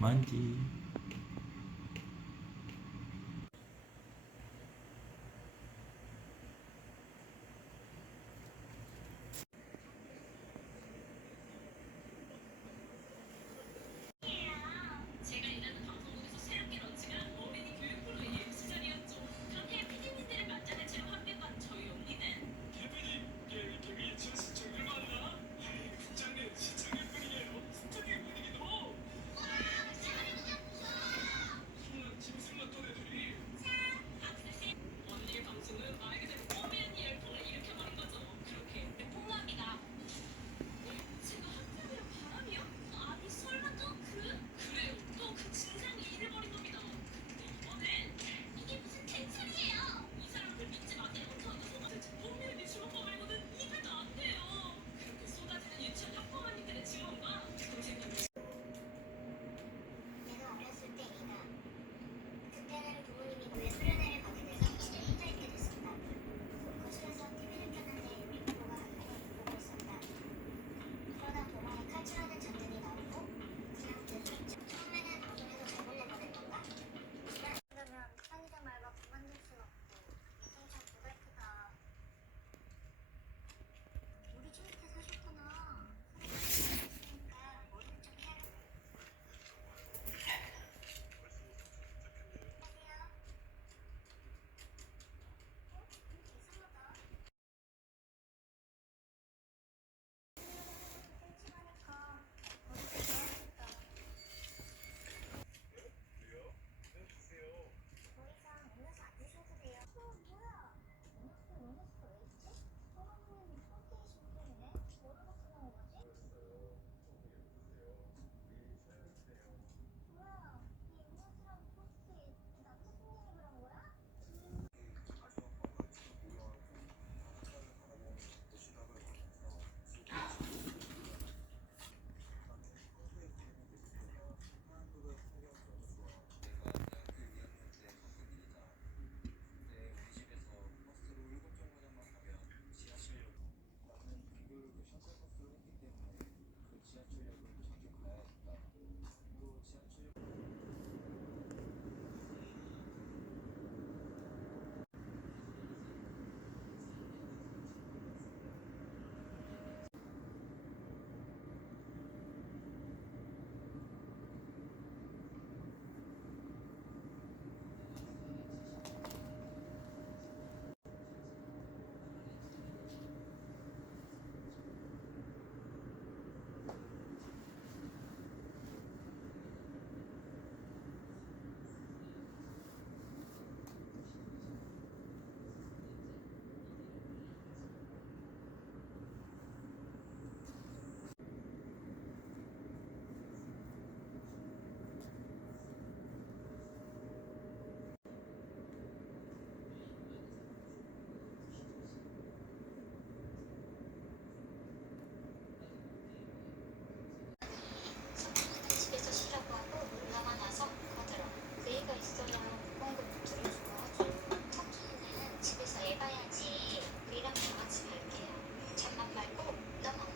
먼지. 제가 일하는 방송국에서 새롭게 런칭한 어린이 교육 프로의 시절이었죠. 그렇게 피디님들을 만나는 제 화면과 저희 언니는 개빈이 저 시청률 맞나? 국장님 시청률 뿐이에요. 스타킹 분위기도 짐승만 떠내들이 박스씨 언니의 방송은 말 그대로 꼬미한 열풍을 일으켜버린 거죠. 그렇게 폭로합니다. 제가 학교에 바람이요? 아니 설마 그래요. 또 그 진상이 일을 벌인 겁니다. 이번엔 이게 무슨 캔슬이에요? 이 사람들 믿지 마세요. 저도 도대체 꼬미한이 주먹밥 말고는 이해가 안 돼요. 그렇게 쏟아지는 유치원 학부모님들의 증언과 선생님 내가 어렸을 때이다. 그때는 부모님이 왜 수련회를 가게 돼서 집에 혼자 있게 됐었다. 거실에서 TV를 켰는데 밀가루가 하늘에 보고 있었다. 그러다 도마에 칼질하는 장면이 나오고 그냥 계속 처음에는 방송에서 잘못 내보낸 건가? 그러면 편의점 알바 그만둘 순 없고 인생 참 고달프다. 우리 집 밑에 사셨구나. 있으니까 뭐든 좀 해야겠다. 선생님은 집에서 쉬라고 하고 놀러만 와서 거들어. 그 애가 있어야 무거운 것도 들어주고 터키는 집에서 애 봐야지. 우리랑 다 같이 갈게요. 잠만 말고